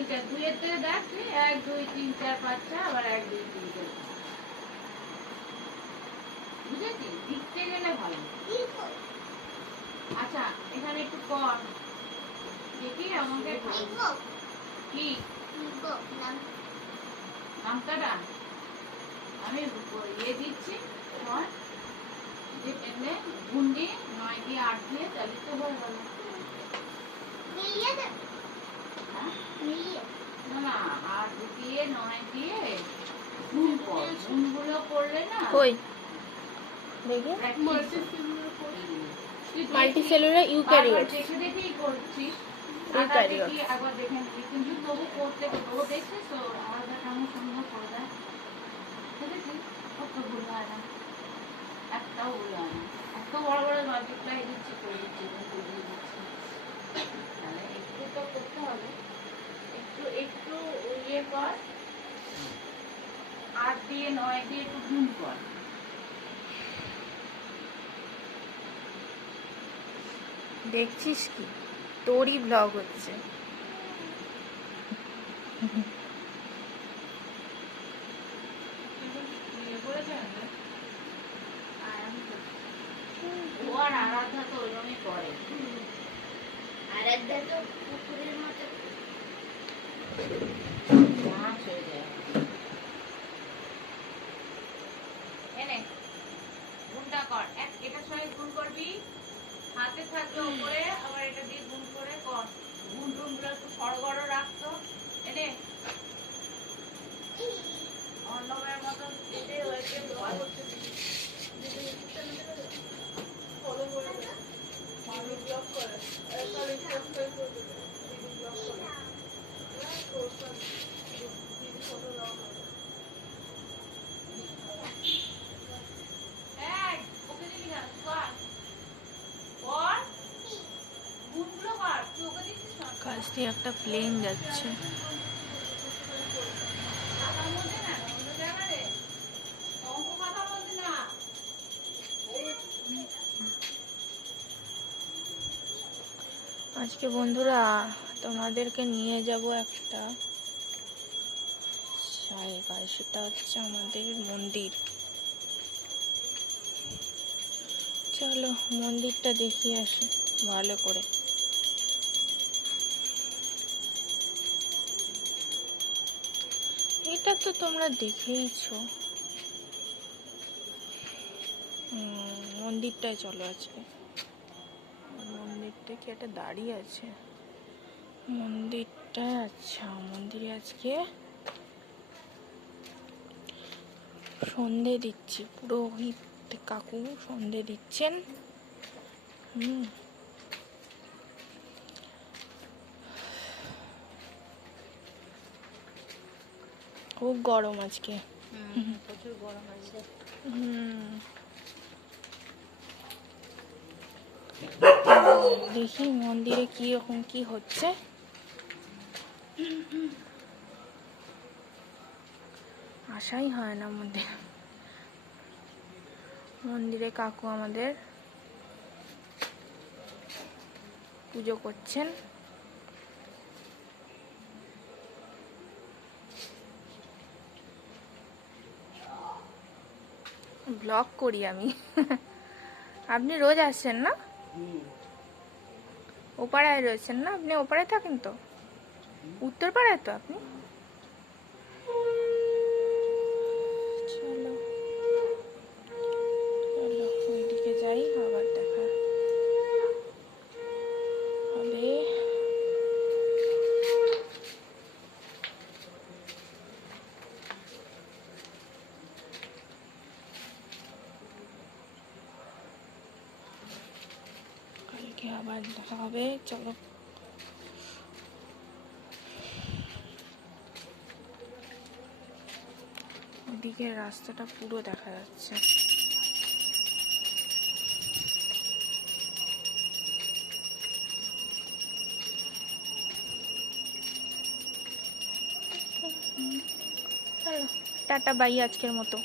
তিনটা, দুইয়ের থেকে দেখ তুই 1 2 3 4 5 6 আবার 1 2 3 4 বুঝেছিস? লিখতে গেলে ভালো। আচ্ছা এখানে একটু কর দেখি আমাকে কি নামটা আমি ইয়ে দিচ্ছি নয় যে টেনে গুন্ডি 9 দিয়ে 8 দিয়ে তাহলে তো হয়ে গেল। না না 8 দিয়ে 9 দিয়ে গুণ কর, গুণগুলো করলে না কই দেখি মাল্টিসেলুলার ইউক্যারিওটস দেখে দেখেই করছিস ইউক্যারিওটস একবার দেখে নিবি কিন্তু তবু করতে ও দেখছিস তো আমার কেমন সুন্দর করে দেয় দেখেছিস কত ভুল হয় না একটাও ভুল হয় না এত বড় বড় মাল্টিপ্লাই দিচ্ছি করে দিচ্ছি বুঝিয়ে দিচ্ছি তাহলে একটু তো করতে হবে একটু একটু ইয়ে কর 8 দিয়ে 9 দিয়ে একটু গুণ কর দেখছিস কি তোরই ব্লগ হচ্ছে ও আর আরাধ্যা তো ওইরকমই করে আরাধ্যা তো পুকুরের মতো মাছ হয়ে যায় এনে গুণটা কর এটার সঙ্গে গুণ করবি হাতে থাকলে উপরে আবার এটা দিয়ে গুণ করে কর গুণ টুনগুলো একটু সড়গড় রাখতো এনে অন্নমের মতো এতে হয়েছে ভয় করছে কাছ দিয়ে একটা প্লেন যাচ্ছে আজকে বন্ধুরা তোমাদেরকে নিয়ে যাব একটা জায়গায় সেটা হচ্ছে আমাদের মন্দির চলো মন্দিরটা দেখিয়ে আসি ভালো করে এটা তো তোমরা দেখেইছো মন্দিরটায় চলো আজকে মন্দিরটা কি একটা দাঁড়িয়ে আছে মন্দিরটা আচ্ছা মন্দিরে আজকে সন্ধে দিচ্ছি পুরোহিত কাকু সন্ধে দিচ্ছেন খুব গরম আজকে প্রচুর গরম আছে দেখি মন্দিরে কি রকম কি হচ্ছে আশাই হয় না মন্দিরে কাকু আমাদের পুজো করছেন ব্লগ করি আমি আপনি রোজ আসছেন না ওপাড়ায় রয়েছেন না আপনি ওপাড়ায় থাকেন তো উত্তরপাড়ায় তো আপনি চলো চলো ওইদিকে যাই আবার দেখা হবে কালকে আবার দেখা হবে চলো ওদিকে রাস্তাটা পুরো দেখা যাচ্ছে চলো টাটা বাই আজকের মতো